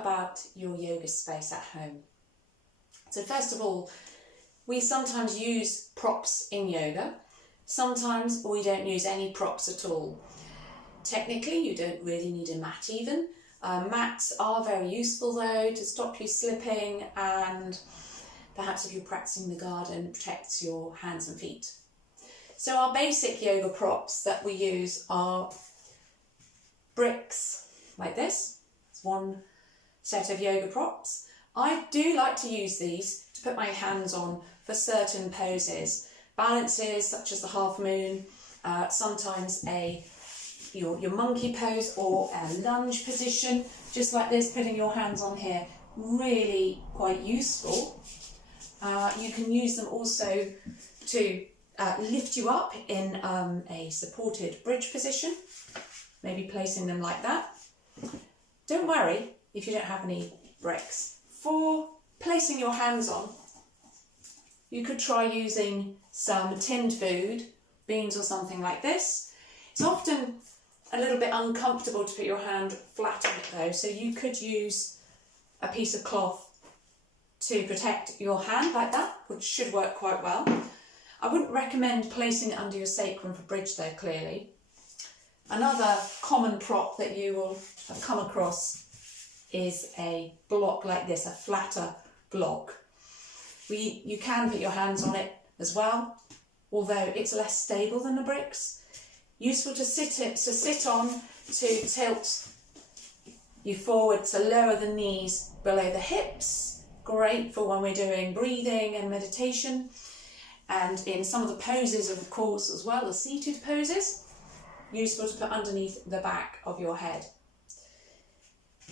about your yoga space at home. So first of all, we sometimes use props in yoga. Sometimes we don't use any props at all. Technically, you don't really need a mat even. Mats are very useful though to stop you slipping, and perhaps if you're practicing the garden, protects your hands and feet. So our basic yoga props that we use are bricks like this. It's one set of yoga props. I do like to use these to put my hands on for certain poses. Balances such as the half moon, sometimes your monkey pose or a lunge position, just like this, putting your hands on here, really quite useful. You can use them also to lift you up in a supported bridge position, maybe placing them like that. Don't worry if you don't have any bricks. For placing your hands on, you could try using some tinned food, beans or something like this. It's often a little bit uncomfortable to put your hand flat on it though, so you could use a piece of cloth to protect your hand like that, which should work quite well. I wouldn't recommend placing it under your sacrum for bridge though, clearly. Another common prop that you will have come across is a block like this, a flatter block. You can put your hands on it as well, although it's less stable than the bricks. Useful to sit on, to tilt you forward, to lower the knees below the hips. Great for when we're doing breathing and meditation, and in some of the poses of course as well, the seated poses. Useful to put underneath the back of your head.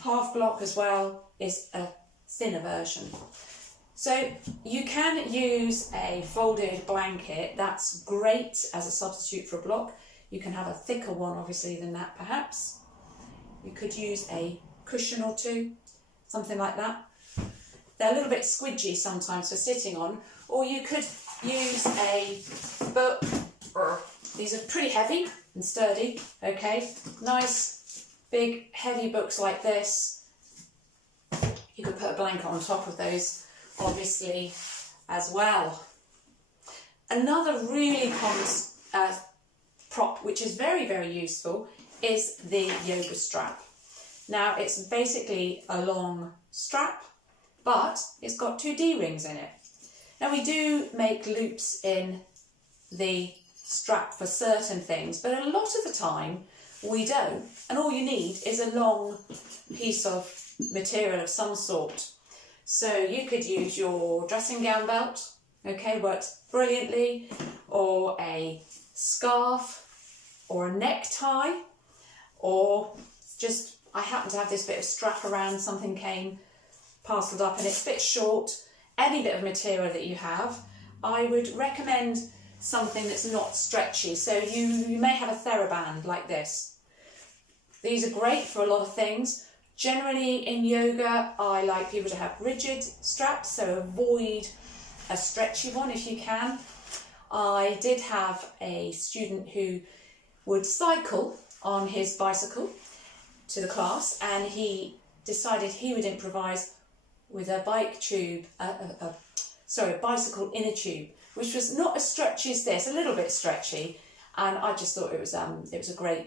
Half block as well is a thinner version. So you can use a folded blanket. That's great as a substitute for a block. You can have a thicker one obviously than that perhaps. You could use a cushion or two, something like that. They're a little bit squidgy sometimes for sitting on, or you could use a book. These are pretty heavy and sturdy, okay? Nice big heavy books like this. You could put a blanket on top of those obviously as well. Another really common prop which is very, very useful is the yoga strap. Now it's basically a long strap, but it's got two D-rings in it. Now we do make loops in the strap for certain things, but a lot of the time we don't, and all you need is a long piece of material of some sort. So you could use your dressing gown belt, okay, works brilliantly, or a scarf, or a necktie, or just, I happen to have this bit of strap around, something came parcelled up and it's a bit short. Any bit of material that you have, I would recommend something that's not stretchy. So you may have a TheraBand like this. These are great for a lot of things. Generally in yoga, I like people to have rigid straps, so avoid a stretchy one if you can. I did have a student who would cycle on his bicycle to the class, and he decided he would improvise with a bike tube, a bicycle inner tube, which was not as stretchy as this, a little bit stretchy, and I just thought it was a great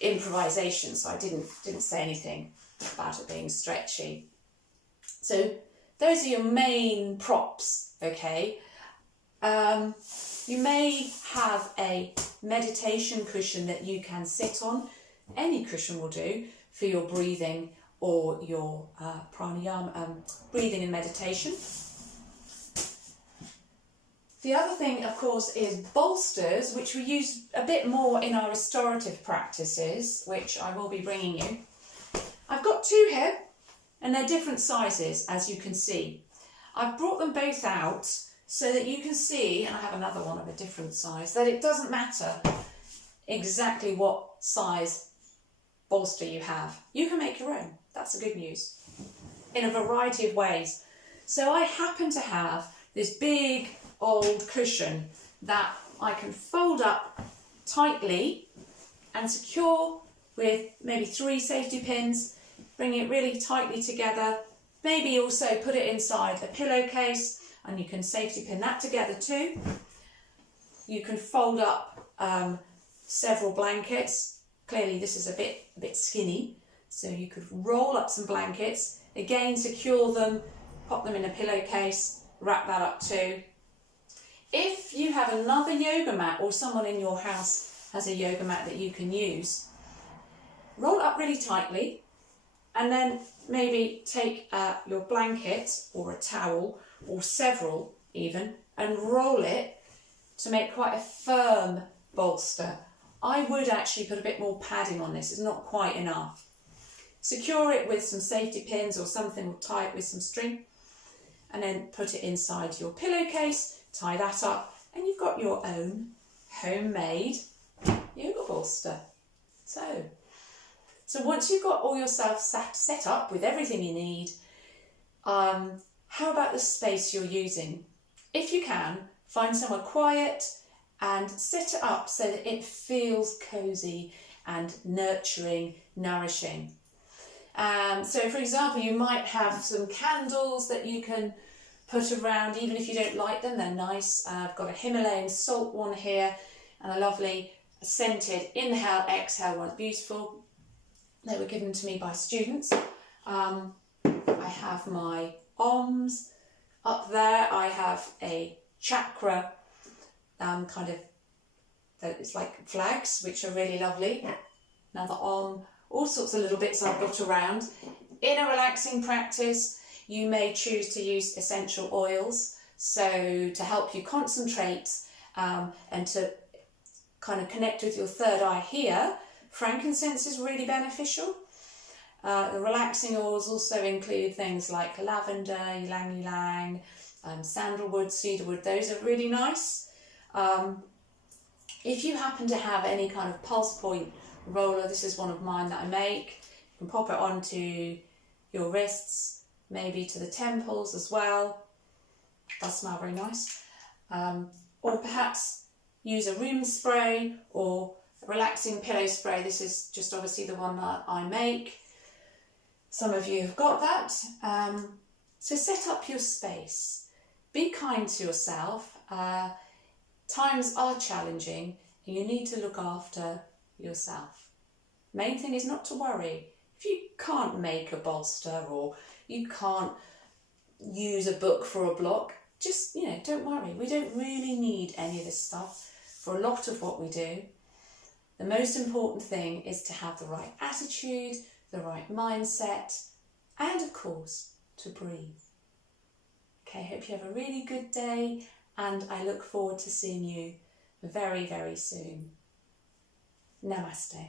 improvisation, so I didn't say anything about it being stretchy. So those are your main props, okay? You may have a meditation cushion that you can sit on. Any cushion will do for your breathing or your pranayama, breathing and meditation. The other thing, of course, is bolsters, which we use a bit more in our restorative practices, which I will be bringing you. I've got two here, and they're different sizes, as you can see. I've brought them both out so that you can see, and I have another one of a different size, that it doesn't matter exactly what size bolster you have. You can make your own. That's the good news. In a variety of ways. So I happen to have this big old cushion that I can fold up tightly and secure with maybe 3 safety pins bring it really tightly together. Maybe also put it inside a pillowcase and you can safety pin that together too. You can fold up several blankets. Clearly this is a bit skinny, so you could roll up some blankets, again secure them, pop them in a pillowcase, wrap that up too. If you have another yoga mat or someone in your house has a yoga mat that you can use, roll it up really tightly and then maybe take your blanket or a towel or several even and roll it to make quite a firm bolster. I would actually put a bit more padding on this, it's not quite enough. Secure it with some safety pins or something, or tie it with some string, and then put it inside your pillowcase, tie that up, and you've got your own homemade yoga bolster. So once you've got all yourself set up with everything you need, how about the space you're using? If you can, find somewhere quiet and set it up so that it feels cosy and nurturing, nourishing. So for example, you might have some candles that you can put around, even if you don't like them, they're nice. I've got a Himalayan salt one here and a lovely scented inhale, exhale one, beautiful. They were given to me by students. I have my OMS up there. I have a chakra it's like flags, which are really lovely. Another Om, all sorts of little bits I've got around. In a relaxing practice, you may choose to use essential oils, so to help you concentrate and to kind of connect with your third eye here. Frankincense is really beneficial. The relaxing oils also include things like lavender, ylang ylang, sandalwood, cedarwood. Those are really nice. If you happen to have any kind of pulse point roller, this is one of mine that I make. You can pop it onto your wrists, maybe to the temples as well. Does smell very nice. Or perhaps use a room spray or a relaxing pillow spray. This is just obviously the one that I make. Some of you have got that. So set up your space. Be kind to yourself. Times are challenging and you need to look after yourself. Main thing is not to worry. If you can't make a bolster or you can't use a book for a block, just, don't worry. We don't really need any of this stuff for a lot of what we do. The most important thing is to have the right attitude, the right mindset, and of course, to breathe. Okay, I hope you have a really good day, and I look forward to seeing you very, very soon. Namaste.